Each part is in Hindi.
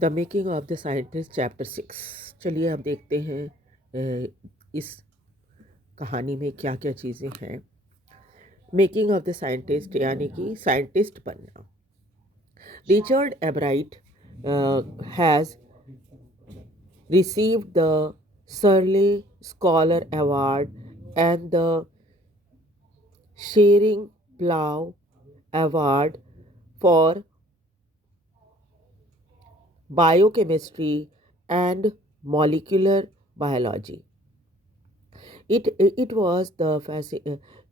The making of the scientist chapter 6। चलिए अब देखते हैं इस कहानी में क्या क्या चीज़ें हैं। मेकिंग ऑफ द साइंटिस्ट यानी कि साइंटिस्ट बनना। Richard एब्राइट has received the Shirley Scholar Award and the Shearing Plough Award for biochemistry and molecular biology. It was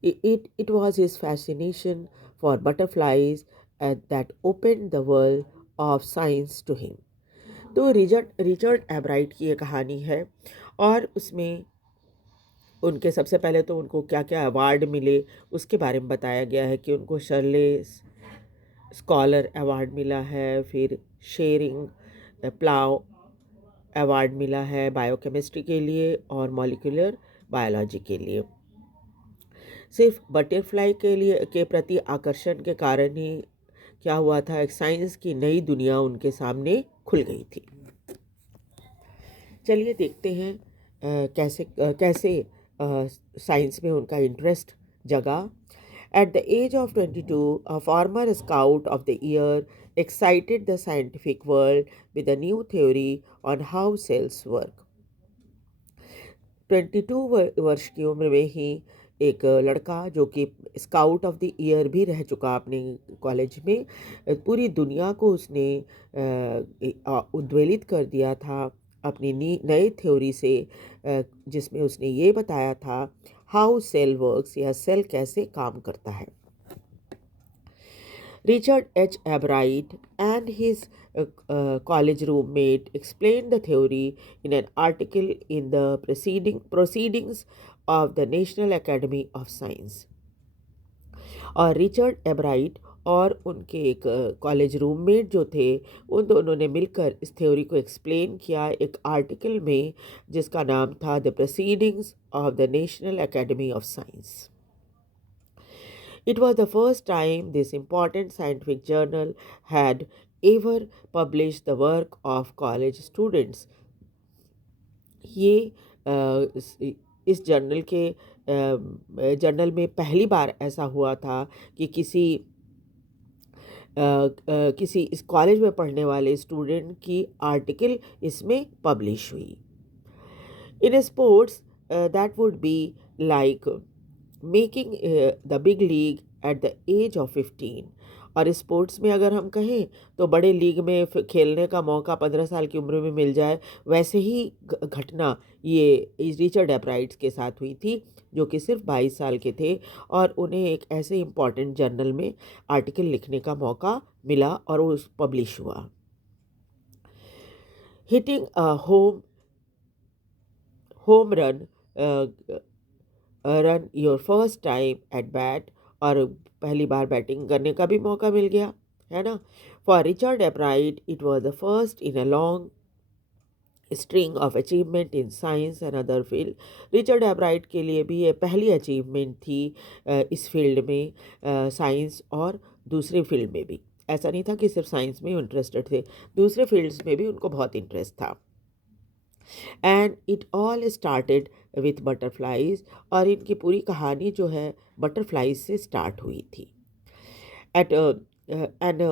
it was his fascination for butterflies that opened the world of science to him. तो रिचर्ड एब्राइट की ये कहानी है और उसमें उनके सबसे पहले तो उनको क्या क्या अवार्ड मिले उसके बारे में बताया गया है कि उनको शर्ले स्कॉलर अवार्ड मिला है, फिर शेरिंग प्लाव अवार्ड मिला है बायोकेमिस्ट्री के लिए और मॉलिक्यूलर बायोलॉजी के लिए। सिर्फ बटरफ्लाई के लिए के प्रति आकर्षण के कारण ही क्या हुआ था, एक साइंस की नई दुनिया उनके सामने खुल गई थी। चलिए देखते हैं कैसे साइंस में उनका इंटरेस्ट जगा। At the age of 22, a former Scout of the Year excited the scientific world with a new theory on how cells work. 22 वर्ष की उम्र में ही एक लड़का जो कि स्काउट ऑफ द ईयर भी रह चुका अपने कॉलेज में, पूरी दुनिया को उसने उद्वेलित कर दिया था अपनी नई थ्योरी से, जिसमें उसने ये बताया था हाउ सेल वर्क्स या सेल कैसे काम करता है। Richard H. Abright and his college roommate explained the theory in an article in the proceedings of the National Academy of Science. और रिचर्ड एब्राइट और उनके एक कॉलेज रूममेट जो थे, उन दोनों ने मिलकर इस थ्योरी को एक्सप्लेन किया एक आर्टिकल में जिसका नाम था the proceedings of the national academy of science. It was the first time this important scientific journal had ever published the work of college students. ये इस जर्नल में पहली बार ऐसा हुआ था कि किसी इस कॉलेज में पढ़ने वाले स्टूडेंट की आर्टिकल इसमें पब्लिश हुई। In sports that would be like making the big league at the age of 15। और स्पोर्ट्स में अगर हम कहें तो बड़े लीग में खेलने का मौका 15 साल की उम्र में मिल जाए, वैसे ही घटना ये रिचर्ड एब्राइट के साथ हुई थी जो कि सिर्फ 22 साल के थे और उन्हें एक ऐसे इम्पॉर्टेंट जर्नल में आर्टिकल लिखने का मौका मिला और वो पब्लिश हुआ। Hitting home run your first time at bat, और पहली बार बैटिंग करने का भी मौका मिल गया, है ना। For Richard एब्राइट it was the first in a long string of achievement in science and other field. Richard एब्राइट के लिए भी ये पहली अचीवमेंट थी इस फील्ड में, साइंस और दूसरे फील्ड में भी। ऐसा नहीं था कि सिर्फ साइंस में इंटरेस्टेड थे, दूसरे फील्ड्स में भी उनको बहुत इंटरेस्ट था। And it all started with butterflies, और इनकी पूरी कहानी जो है बटरफ्लाइज से स्टार्ट हुई थी। At an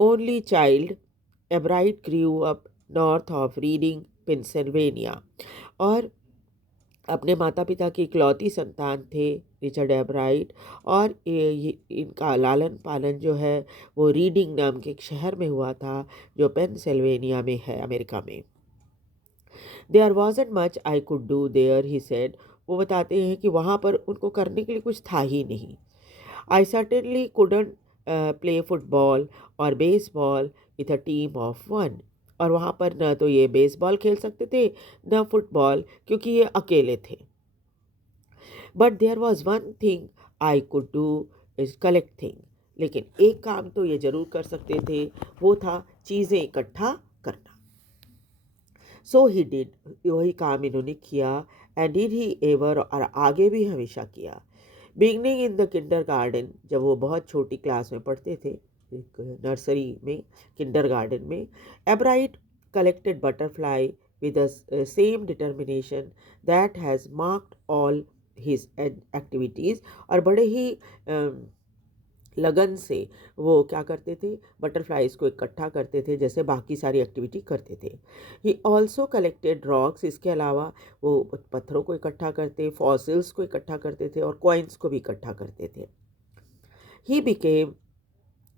only child, Ebright grew up north of Reading Pennsylvania, और अपने माता पिता की इकलौती संतान थे रिचर्ड एब्राइट, और इनका लालन पालन जो है वो रीडिंग नाम के एक शहर में हुआ था जो पेंसिल्वेनिया में है, अमेरिका में। There wasn't much I could do there, he said. वो बताते हैं कि वहाँ पर उनको करने के लिए कुछ था ही नहीं। I certainly couldn't play football or baseball with a team of one. और वहाँ पर न तो ये बेसबॉल खेल सकते थे न फुटबॉल, क्योंकि ये अकेले थे। But there was one thing I could do is collect things. लेकिन एक काम तो ये जरूर कर सकते थे, वो था चीज़ें इकट्ठा करना। सो ही डिड, वही काम इन्होंने किया। एंड डिड ही एवर, और आगे भी हमेशा किया। Beginning in the Kinder garden, जब वो बहुत छोटी क्लास में पढ़ते थे, एक नर्सरी में, किंडरगार्टन में। एब्राइट collected butterfly with the same determination that has marked all his activities। और बड़े ही लगन से वो क्या करते थे, बटरफ्लाइज को इकट्ठा करते थे जैसे बाकी सारी एक्टिविटी करते थे। ही ऑल्सो कलेक्टेड रॉक्स, इसके अलावा वो पत्थरों को इकट्ठा करते, फॉसिल्स को इकट्ठा करते थे और कॉइन्स को भी इकट्ठा करते थे। He became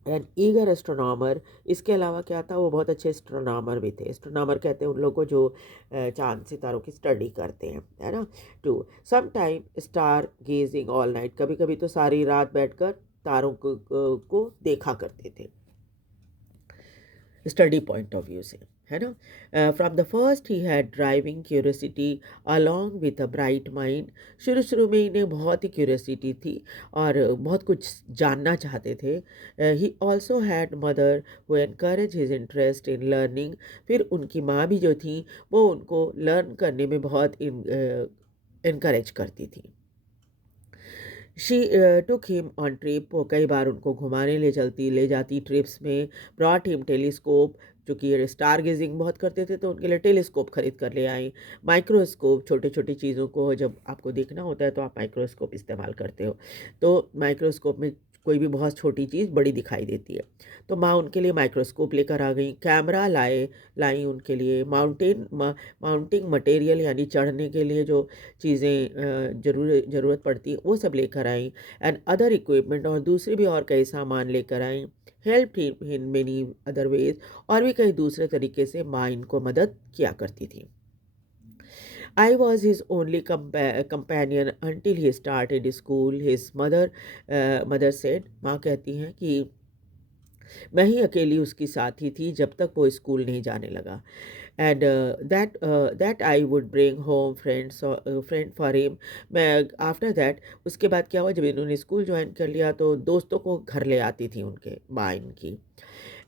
an eager astronomer, इसके अलावा क्या था, वो बहुत अच्छे एस्ट्रोनॉमर भी थे। एस्ट्रोनॉमर कहते हैं उन लोगों को जो चांद सितारों की स्टडी करते हैं, है ना। To some time star gazing all night, कभी कभी तो सारी रात बैठकर तारों को देखा करते थे स्टडी पॉइंट ऑफ व्यू से, है ना। From the first he had driving curiosity along with a bright mind, शुरू शुरू में इन्हें बहुत ही क्यूरियोसिटी थी और बहुत कुछ जानना चाहते थे। He also had mother who encourage his interest in learning, फिर उनकी माँ भी जो थी वो उनको लर्न करने में बहुत इनकरेज करती थी। She took him on trip, वो कई बार उनको घुमाने ले जाती ट्रिप्स में। ब्रॉट हिम टेलीस्कोप, चूँकि ये स्टार गेजिंग बहुत करते थे तो उनके लिए टेलीस्कोप खरीद कर ले आई। माइक्रोस्कोप, छोटी छोटी चीज़ों को जब आपको देखना होता है तो आप माइक्रोस्कोप इस्तेमाल करते हो, तो माइक्रोस्कोप में कोई भी बहुत छोटी चीज़ बड़ी दिखाई देती है, तो माँ उनके लिए माइक्रोस्कोप लेकर आ गई। कैमरा लाई उनके लिए। माउंटिंग मटेरियल, यानी चढ़ने के लिए जो चीज़ें ज़रूरत पड़ती है वो सब लेकर आई। एंड अदर इक्विपमेंट, और दूसरे भी और कई सामान लेकर आई। Help in many other ways, और भी कई दूसरे तरीके से माँ इनको मदद किया करती थी। I was his only companion until he started school, his mother said। माँ कहती हैं कि मैं ही अकेली उसकी साथी थी जब तक वो स्कूल नहीं जाने लगा। And that I would bring home friend for him. मैं आफ्टर दैट, उसके बाद क्या हुआ, जब इन्होंने स्कूल ज्वाइन कर लिया तो दोस्तों को घर ले आती थी उनके माँ इनकी।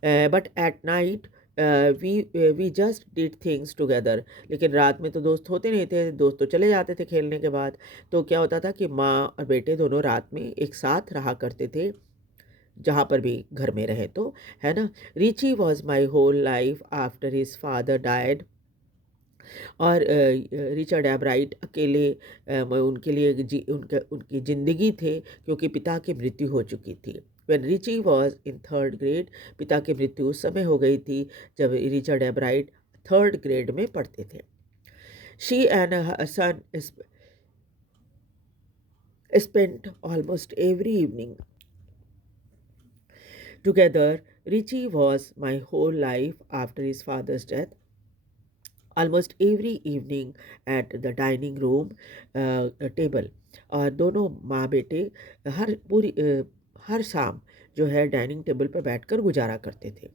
But at night we just did things together, लेकिन रात में तो दोस्त होते नहीं थे, दोस्त तो चले जाते थे खेलने के बाद। तो क्या होता था कि माँ और बेटे दोनों रात में एक साथ रहा करते थे, जहाँ पर भी घर में रहे तो, है ना। Richie was my whole life after his father died. और रिचर्ड एब्राइट अकेले उनके लिए उनकी ज़िंदगी थे, क्योंकि पिता की मृत्यु हो चुकी थी। When Richie was in third grade, पिता की मृत्यु उस समय हो गई थी जब रिचर्ड एब्राइट थर्ड ग्रेड में पढ़ते थे। She and her son spent almost every evening together. Richie was my whole life after his father's death, almost every evening at the dining room table। और दोनों माँ बेटे हर शाम जो है डाइनिंग टेबल पर बैठकर गुजारा करते थे।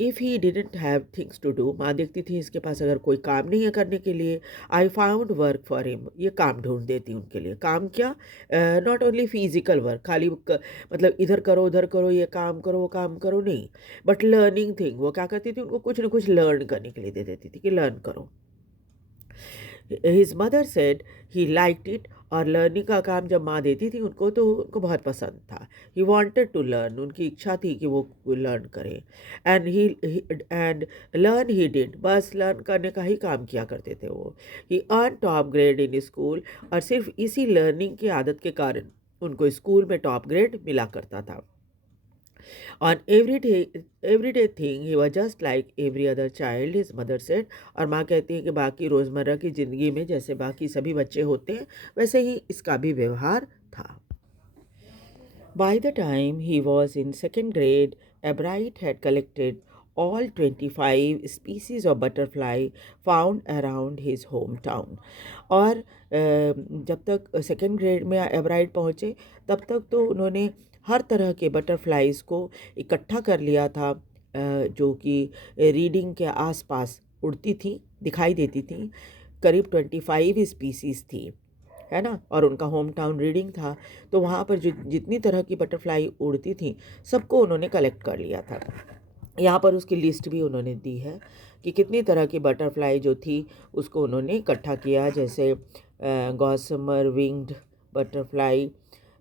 If he didn't have things to do, माँ देखती थी इसके पास अगर कोई काम नहीं है करने के लिए, I found work for him, ये काम ढूंढ देती उनके लिए। काम क्या, नॉट ओनली फिजिकल वर्क, खाली मतलब इधर करो उधर करो, ये काम करो वो काम करो नहीं, बट लर्निंग थिंग, वो क्या करती थी, उनको कुछ ना कुछ लर्न करने के लिए दे देती थी कि लर्न करो। His mother said he liked it, और लर्निंग का काम जब माँ देती थी उनको तो उनको बहुत पसंद था। ही वांटेड टू लर्न, उनकी इच्छा थी कि वो लर्न करें। एंड लर्न ही डिड, बस लर्न करने का ही काम किया करते थे वो। He earn top grade in school, और सिर्फ इसी लर्निंग की आदत के कारण उनको स्कूल में टॉप ग्रेड मिला करता था। On everyday thing, he was just like every other child, his mother said। और माँ कहती है कि बाकी रोज़मर्रा की ज़िंदगी में जैसे बाकी सभी बच्चे होते हैं वैसे ही इसका भी व्यवहार था। By the time he was in second grade, Ebright had collected all 25 species of butterfly found around his hometown। और जब तक सेकेंड ग्रेड में एब्राइट पहुँचे तब तक तो उन्होंने हर तरह के बटरफ्लाइज़ को इकट्ठा कर लिया था, जो कि रीडिंग के आसपास उड़ती थी, दिखाई देती थी। करीब 25 स्पीसीज़ थी, है ना, और उनका होम टाउन रीडिंग था, तो वहाँ पर जितनी तरह की बटरफ्लाई उड़ती थी सबको उन्होंने कलेक्ट कर लिया था। यहाँ पर उसकी लिस्ट भी उन्होंने दी है कि कितनी तरह की बटरफ्लाई जो थी उसको उन्होंने इकट्ठा किया, जैसे गॉसमर विंग्ड बटरफ्लाई,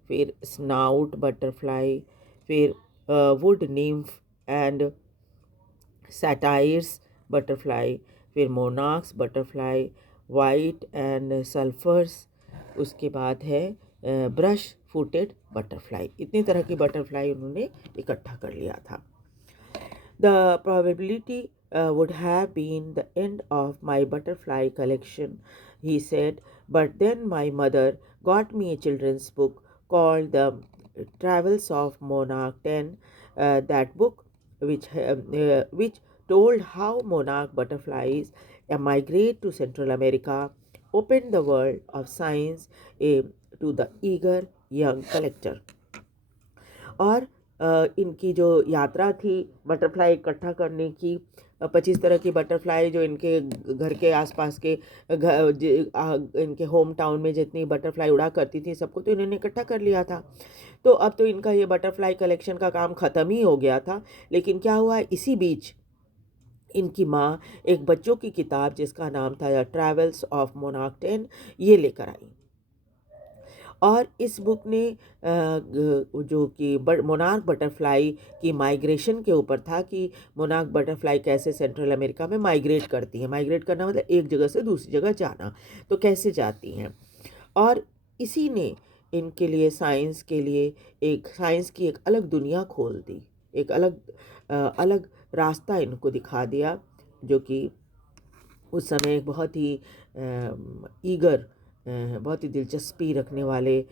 फिर स्नाउट बटरफ्लाई, फिर वुड निम्फ एंड सैटायर्स बटरफ्लाई, फिर मोनाक्स बटरफ्लाई, वाइट एंड सल्फर्स, उसके बाद है ब्रश फुटेड बटरफ्लाई। इतनी तरह की बटरफ्लाई उन्होंने इकट्ठा कर लिया था। The probability would have been the end of my butterfly collection, he said, but then my mother got me a children's book called The Travels of Monarch 10. That book, which told how monarch butterflies migrate to Central America, opened the world of science to the eager young collector. और इनकी जो यात्रा थी बटरफ्लाई इकट्ठा करने की, 25 तरह की बटरफ्लाई जो इनके घर के आसपास के इनके होम टाउन में जितनी बटरफ्लाई उड़ा करती थी सबको तो इन्होंने इकट्ठा कर लिया था। तो अब तो इनका ये बटरफ्लाई कलेक्शन का काम ख़त्म ही हो गया था। लेकिन क्या हुआ, इसी बीच इनकी माँ एक बच्चों की किताब जिसका नाम था ट्रैवल्स ऑफ मोनार्क 10 ये लेकर आई। और इस बुक ने जो कि मोनार्क बटरफ्लाई की माइग्रेशन के ऊपर था कि मोनार्क बटरफ्लाई कैसे सेंट्रल अमेरिका में माइग्रेट करती हैं। माइग्रेट करना मतलब एक जगह से दूसरी जगह जाना, तो कैसे जाती हैं। और इसी ने इनके लिए साइंस के लिए साइंस की एक अलग दुनिया खोल दी, एक अलग रास्ता इनको दिखा दिया, जो कि उस समय एक बहुत ही बहुत ही दिलचस्पी रखने वाले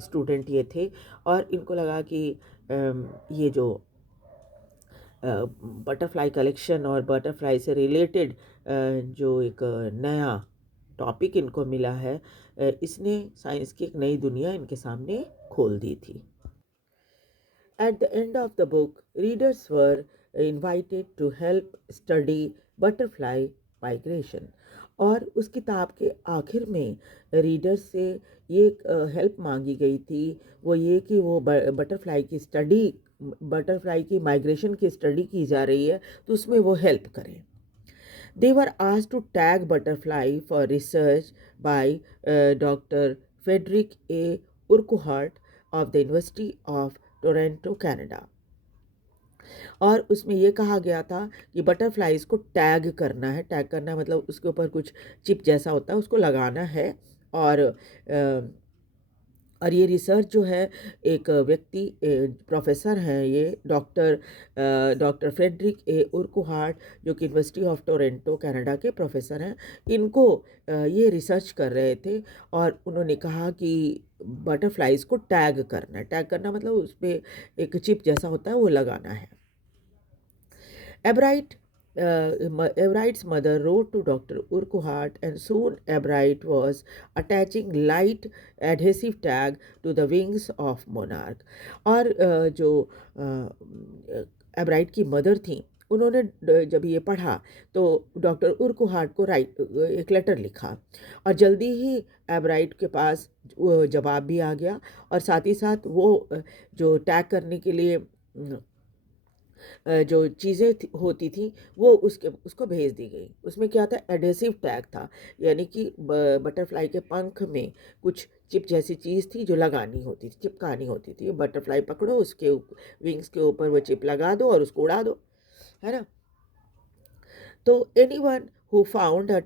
स्टूडेंट ये थे। और इनको लगा कि ये जो बटरफ्लाई कलेक्शन और बटरफ्लाई से रिलेटेड जो एक नया टॉपिक इनको मिला है, इसने साइंस की एक नई दुनिया इनके सामने खोल दी थी। At the end of the book, readers were invited to help study butterfly migration. और उस किताब के आखिर में रीडर्स से ये हेल्प मांगी गई थी, वो ये कि वो बटरफ्लाई की माइग्रेशन की स्टडी की जा रही है तो उसमें वो हेल्प करें। They were asked to tag butterfly for research by Dr. Frederick A. Urquhart of the University of Toronto Canada. और उसमें ये कहा गया था कि बटरफ्लाइज को टैग करना है। टैग करना मतलब उसके ऊपर कुछ चिप जैसा होता है, उसको लगाना है। और ये रिसर्च जो है एक व्यक्ति प्रोफेसर हैं, ये डॉक्टर फ्रेडरिक ए उर्कुहार्ट, जो कि यूनिवर्सिटी ऑफ टोरंटो कनाडा के प्रोफेसर हैं। इनको ये रिसर्च कर रहे थे और उन्होंने कहा कि बटरफ्लाइज को टैग करना है। टैग करना मतलब उस पर एक चिप जैसा होता है, वो लगाना है। Ebright's mother wrote to Dr. Urquhart, and soon Ebright was attaching light adhesive tag to the wings of monarch. और जो एब्राइट की मदर थी, उन्होंने जब ये पढ़ा तो डॉक्टर उर्कुहार्ट को एक लेटर लिखा और जल्दी ही एब्राइट के पास जवाब भी आ गया। और साथ ही साथ वो जो टैग करने के लिए जो चीज़ें होती थी वो उसको भेज दी गई। उसमें क्या था, एडेसिव टैग था, यानी कि बटरफ्लाई के पंख में कुछ चिप जैसी चीज़ थी जो लगानी होती थी, चिपकानी होती थी। बटरफ्लाई पकड़ो, उसके विंग्स के ऊपर वो चिप लगा दो और उसको उड़ा दो, है ना। तो anyone who found a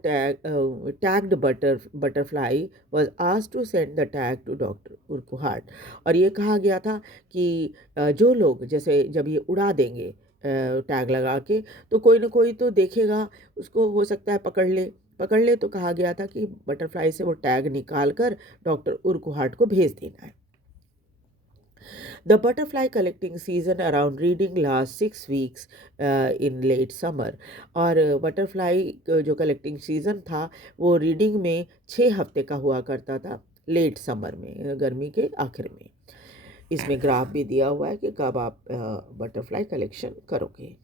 tagged butterfly was asked to send the tag to Dr. Urquhart। और ये कहा गया था कि जो लोग जैसे जब ये उड़ा देंगे टैग लगा के, तो कोई ना कोई तो देखेगा, उसको हो सकता है पकड़ ले। तो कहा गया था कि बटरफ्लाई से वो टैग निकाल कर डॉक्टर उर्कुहार्ट को भेज देना है। The butterfly collecting season around reading lasts 6 weeks in late summer। और बटरफ्लाई जो कलेक्टिंग सीज़न था वो रीडिंग में 6 हफ्ते का हुआ करता था, लेट समर में, गर्मी के आखिर में। इसमें ग्राफ भी दिया हुआ है कि कब आप बटरफ्लाई कलेक्शन करोगे।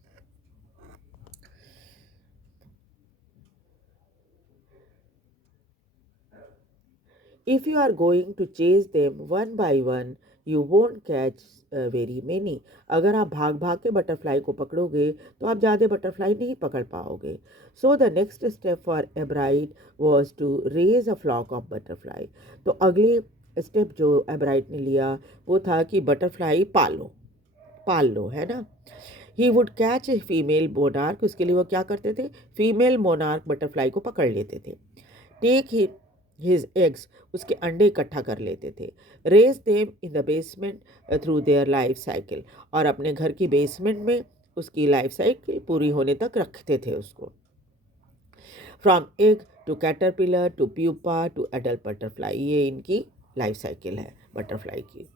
If you are going to chase them one by one, you won't catch very many। अगर आप भाग भाग के बटरफ्लाई को पकड़ोगे तो आप ज़्यादा बटरफ्लाई नहीं पकड़ पाओगे। So the next step for Ebride was to raise a flock of butterfly। तो अगले स्टेप जो एब्राइट ने लिया वो था कि बटरफ्लाई पाल लो, है ना। He would catch a female monarch, उसके लिए वो क्या करते थे, फीमेल मोनार्क बटरफ्लाई को पकड़ लेते थे। टेक हिज एग्स, उसके अंडे इकट्ठा कर लेते थे। Raise them in the basement through their life cycle, और अपने घर की बेसमेंट में उसकी लाइफ साइकिल पूरी होने तक रखते थे उसको। From egg to caterpillar to pupa to adult butterfly, ये इनकी लाइफ साइकिल है बटरफ्लाई की।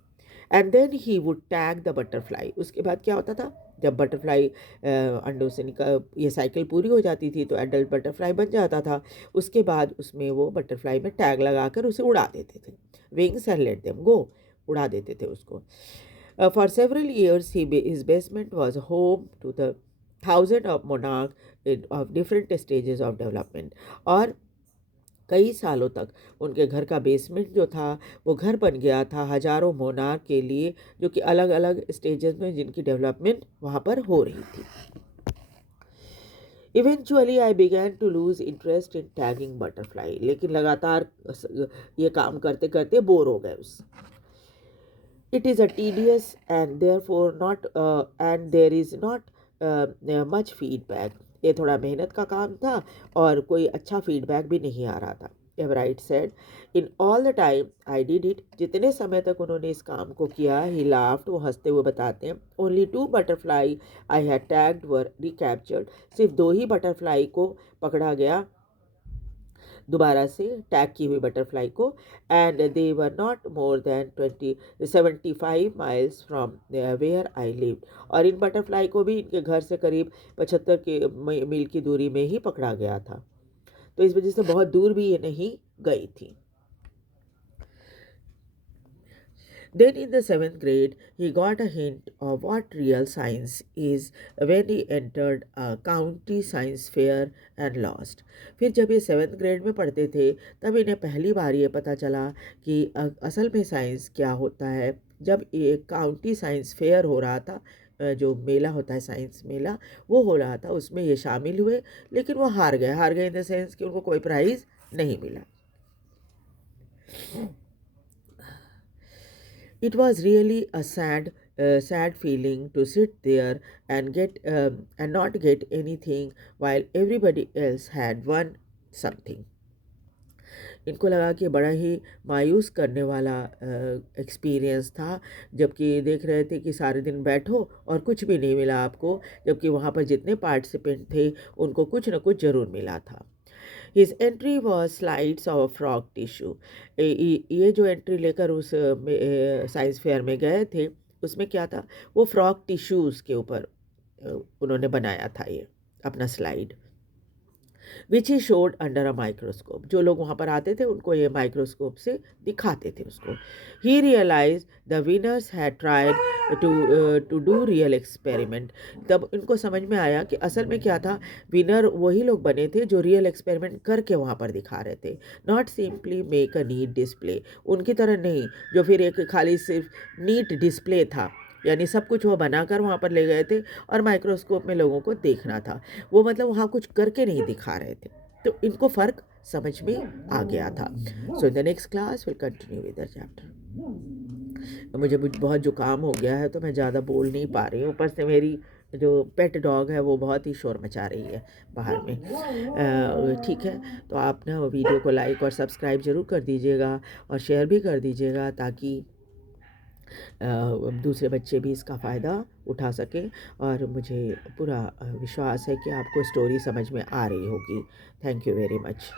And then he would tag the butterfly, उसके बाद क्या होता था, जब बटरफ्लाई अंडों से निकल ये साइकिल पूरी हो जाती थी तो एडल्ट बटरफ्लाई बन जाता था। उसके बाद उसमें वो बटरफ्लाई में टैग लगाकर उसे उड़ा देते थे, wings and let them go, उड़ा देते थे उसको। For several years his basement was home to the thousand of monarch of different stages of development, और कई सालों तक उनके घर का बेसमेंट जो था वो घर बन गया था हजारों मोनार्क के लिए, जो कि अलग अलग स्टेजेस में जिनकी डेवलपमेंट वहाँ पर हो रही थी। Eventually I began to lose interest in tagging butterfly, लेकिन लगातार ये काम करते करते बोर हो गए उससे। It is a tedious and therefore not and there is not much feedback, ये थोड़ा मेहनत का काम था और कोई अच्छा फीडबैक भी नहीं आ रहा था। Everett said, in all the time I did it, जितने समय तक उन्होंने इस काम को किया, ही लाफ्ड, वो हंसते हुए बताते हैं, only 2 butterfly I had tagged were recaptured, सिर्फ 2 ही बटरफ्लाई को पकड़ा गया दोबारा से, टैग की हुई बटरफ्लाई को। And they were not more than 75 miles from where I lived, और इन बटरफ्लाई को भी इनके घर से करीब 75 मील की दूरी में ही पकड़ा गया था, तो इस वजह से बहुत दूर भी ये नहीं गई थी। Then in the 7th grade, he got a hint of what real science is when he entered a county science fair and lost. फिर जब ये 7th ग्रेड में पढ़ते थे तब इन्हें पहली बार ये पता चला कि असल में साइंस क्या होता है। जब एक काउंटी साइंस फेयर हो रहा था, जो मेला होता है साइंस मेला, वो हो रहा था, उसमें ये शामिल हुए, लेकिन वो हार गए इन द सेंस कि उनको कोई प्राइज़ नहीं मिला। It was really a sad feeling to sit there and and not get anything while everybody else had won something. इनको लगा कि बड़ा ही मायूस करने वाला एक्सपीरियंस था, जबकि देख रहे थे कि सारे दिन बैठो और कुछ भी नहीं मिला आपको, जबकि वहाँ पर जितने पार्टिसिपेंट थे उनको कुछ न कुछ ज़रूर मिला था। His entry was slides of frock tissue, ये जो एंट्री लेकर उस साइंस फेयर में गए थे उसमें क्या था, वो फ्रॉक टिश्यूज़ के ऊपर उन्होंने बनाया था ये अपना slide, which he showed under a microscope. जो लोग वहाँ पर आते थे उनको ये माइक्रोस्कोप से दिखाते थे उसको। He realize the winners had tried to do real experiment, तब इनको समझ में आया कि असल में क्या था, विनर वही लोग बने थे जो रियल एक्सपेरिमेंट करके वहाँ पर दिखा रहे थे, not simply make a neat display, उनकी तरह नहीं जो फिर एक खाली सिर्फ नीट डिस्प्ले था, यानी सब कुछ वो बनाकर वहाँ पर ले गए थे और माइक्रोस्कोप में लोगों को देखना था, वो मतलब वहाँ कुछ करके नहीं दिखा रहे थे, तो इनको फ़र्क समझ में आ गया था। So in the next class will continue with the chapter. मुझे बहुत जुकाम हो गया है तो मैं ज़्यादा बोल नहीं पा रही हूँ, ऊपर से मेरी जो पेट डॉग है वो बहुत ही शोर मचा रही है बाहर में। ठीक है, तो आप ना वीडियो को लाइक और सब्सक्राइब ज़रूर कर दीजिएगा और शेयर भी कर दीजिएगा ताकि दूसरे बच्चे भी इसका फ़ायदा उठा सकें, और मुझे पूरा विश्वास है कि आपको स्टोरी समझ में आ रही होगी। Thank you very much.